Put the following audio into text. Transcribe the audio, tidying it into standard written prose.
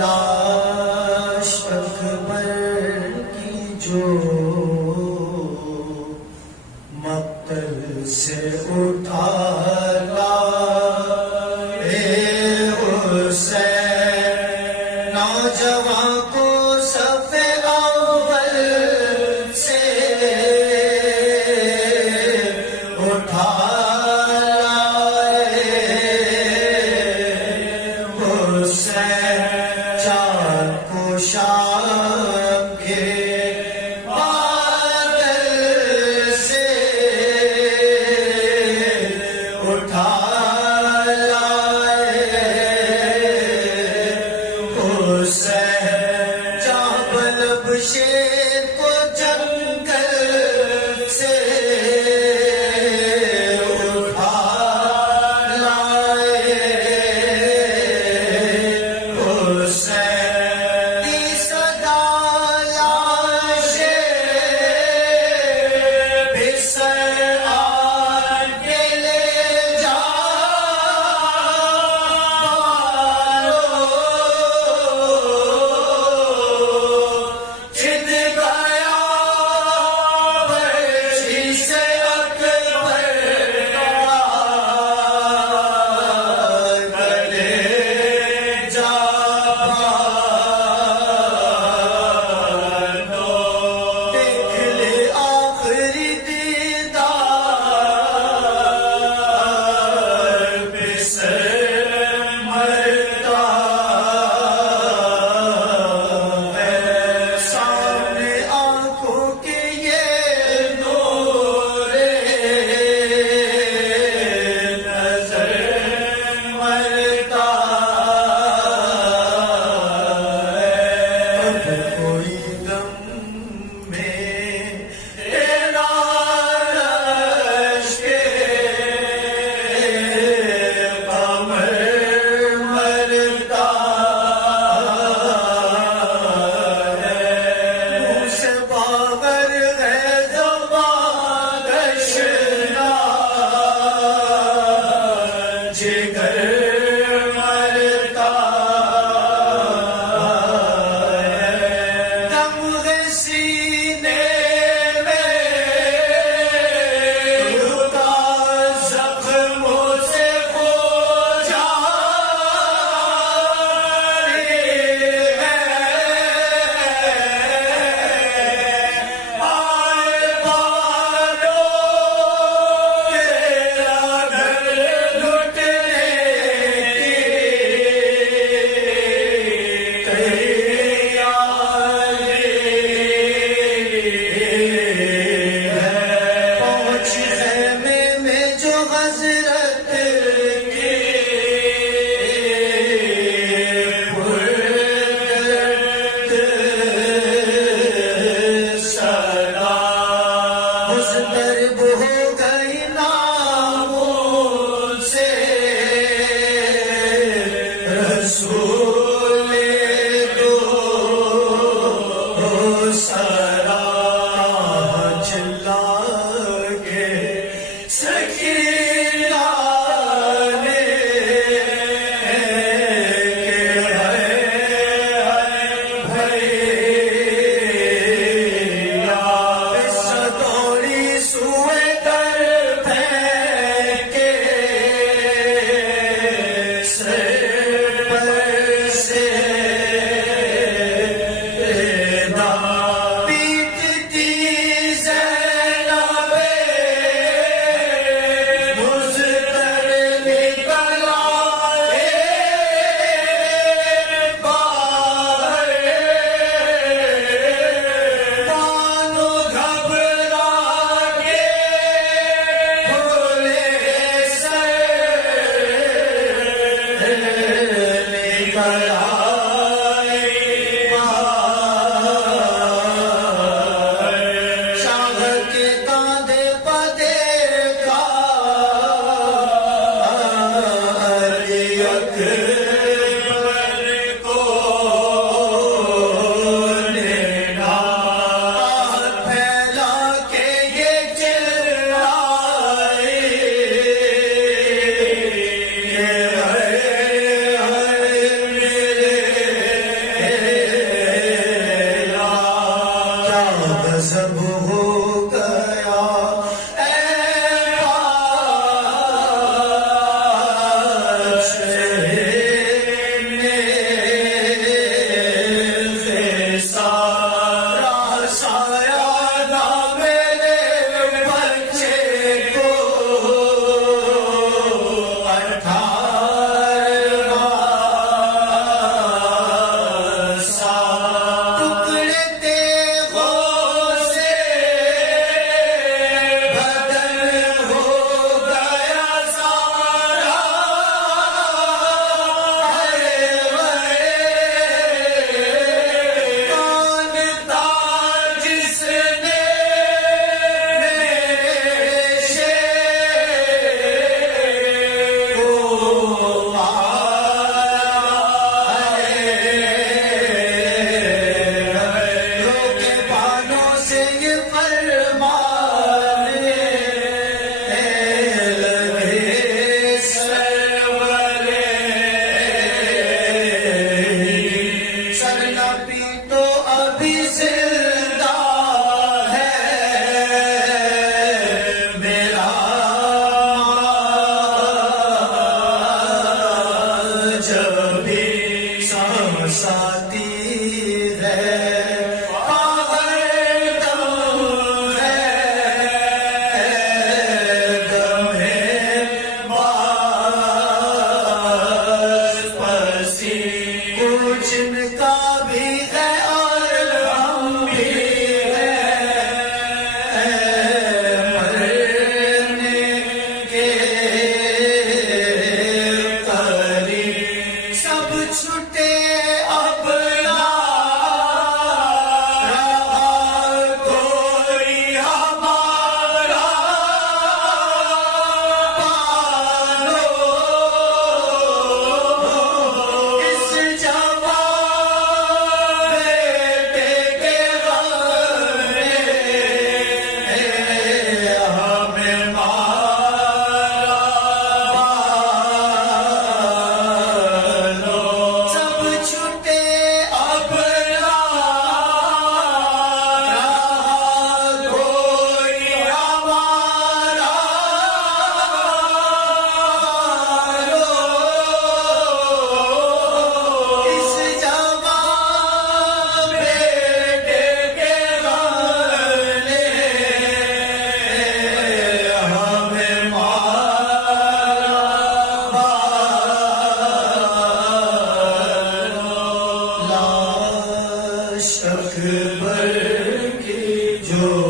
لاش اکبر کی جو مقتل سے اٹھا لائے حسین، نوجوان کو صف اول سے اٹھا لائے حسین، چار کو شام کے بادل سے اٹھا لائے حسین، چاول بشیر کو جنگل سے اٹھا لائے حسین، کی صدا لاشیں بسر آن کے لے جا چھن گیا برچھی سے اکبر گلے جا دیکھ لے آخری دیدار بسر مرتا ہے، سامنے آنکھوں کے یہ نور نظر مرتا ہے، اب کوئی غم میں تیرا رش کے قمر مرتا ہے، منہ سے باور ہے زبان دشنا، جگر مرتا ہے، دم ہے سینے میں رکا زخموں سے وہ جاری ہے، آئے بالو تیرا گھر لٹنے کی تیاری ہے، پہنچ خیمے میں جو حضرت کی پردرد صدا، مضطرب ہو گئی ناموں سے رسول دو سرا، چلا کے سکینہ نے بھیا سدوری سوئے در پھینکے سر پر سے پیٹتی زینب مضطر نکل آئے باہر، بانو گھبرا کے بھولے سر نکل آئے باہر، شاہ کے کاندھے پہ دیکھا علی اکبر کو لینا، ہاتھ پھیلا کے یہ چلائے کہ ہر جب بھی سانس آتی ہے جن کا بھی ہے اور ہم بھی ہے مرنے کے قریب سب چھٹے اب نہ رہا کوئی ہمارا پالو اس اکبر کی جو